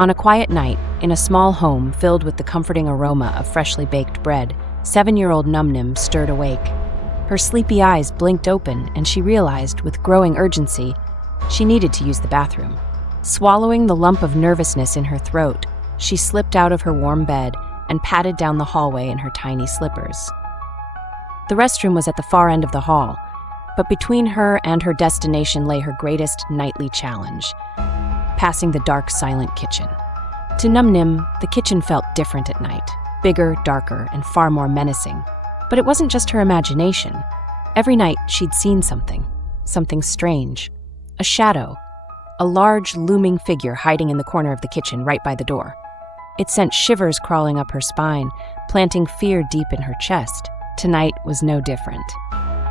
On a quiet night, in a small home filled with the comforting aroma of freshly baked bread, 7-year-old Numnim stirred awake. Her sleepy eyes blinked open, and she realized, with growing urgency, she needed to use the bathroom. Swallowing the lump of nervousness in her throat, she slipped out of her warm bed and padded down the hallway in her tiny slippers. The restroom was at the far end of the hall, but between her and her destination lay her greatest nightly challenge: passing the dark, silent kitchen. To Numnim, the kitchen felt different at night, bigger, darker, and far more menacing. But it wasn't just her imagination. Every night she'd seen something strange, a shadow, a large, looming figure hiding in the corner of the kitchen right by the door. It sent shivers crawling up her spine, planting fear deep in her chest. Tonight was no different.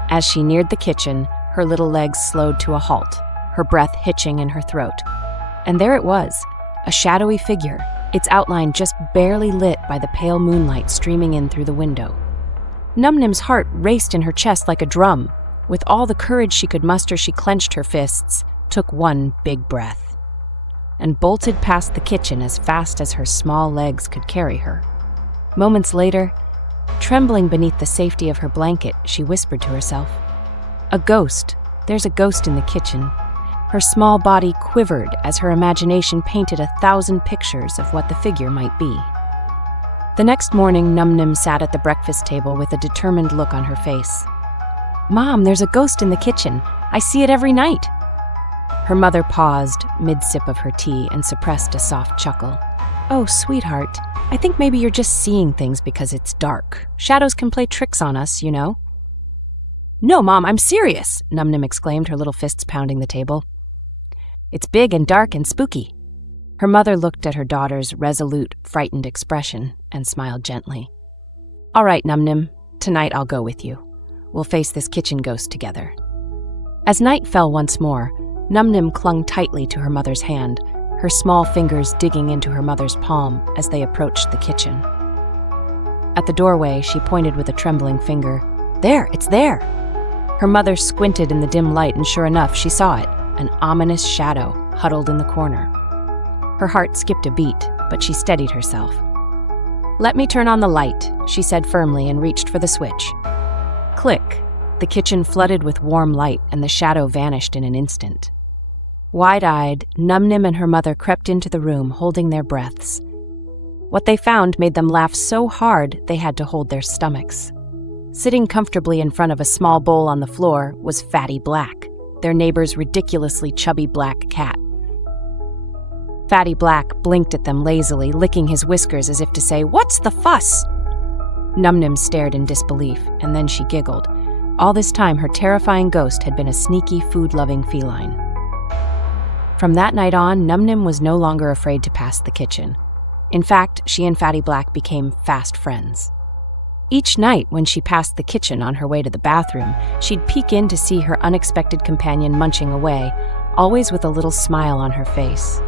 As she neared the kitchen, her little legs slowed to a halt, her breath hitching in her throat. And there it was, a shadowy figure, its outline just barely lit by the pale moonlight streaming in through the window. Numnim's heart raced in her chest like a drum. With all the courage she could muster, she clenched her fists, took one big breath, and bolted past the kitchen as fast as her small legs could carry her. Moments later, trembling beneath the safety of her blanket, she whispered to herself, "A ghost. There's a ghost in the kitchen." Her small body quivered as her imagination painted 1,000 pictures of what the figure might be. The next morning, Numnim sat at the breakfast table with a determined look on her face. "Mom, there's a ghost in the kitchen. I see it every night." Her mother paused, mid-sip of her tea, and suppressed a soft chuckle. "Oh, sweetheart, I think maybe you're just seeing things because it's dark. Shadows can play tricks on us, you know." "No, Mom, I'm serious," Numnim exclaimed, her little fists pounding the table. "It's big and dark and spooky." Her mother looked at her daughter's resolute, frightened expression and smiled gently. "All right, Numnim, tonight I'll go with you. We'll face this kitchen ghost together." As night fell once more, Numnim clung tightly to her mother's hand, her small fingers digging into her mother's palm as they approached the kitchen. At the doorway, she pointed with a trembling finger. "There, it's there!" Her mother squinted in the dim light, and sure enough, she saw it, an ominous shadow huddled in the corner. Her heart skipped a beat, but she steadied herself. "Let me turn on the light," she said firmly, and reached for the switch. Click! The kitchen flooded with warm light, and the shadow vanished in an instant. Wide-eyed, Numnim and her mother crept into the room, holding their breaths. What they found made them laugh so hard they had to hold their stomachs. Sitting comfortably in front of a small bowl on the floor was Fatty Black, their neighbor's ridiculously chubby black cat. Fatty Black blinked at them lazily, licking his whiskers as if to say, "What's the fuss?" Numnim stared in disbelief, and then she giggled. All this time, her terrifying ghost had been a sneaky, food-loving feline. From that night on, Numnim was no longer afraid to pass the kitchen. In fact, she and Fatty Black became fast friends. Each night, when she passed the kitchen on her way to the bathroom, she'd peek in to see her unexpected companion munching away, always with a little smile on her face.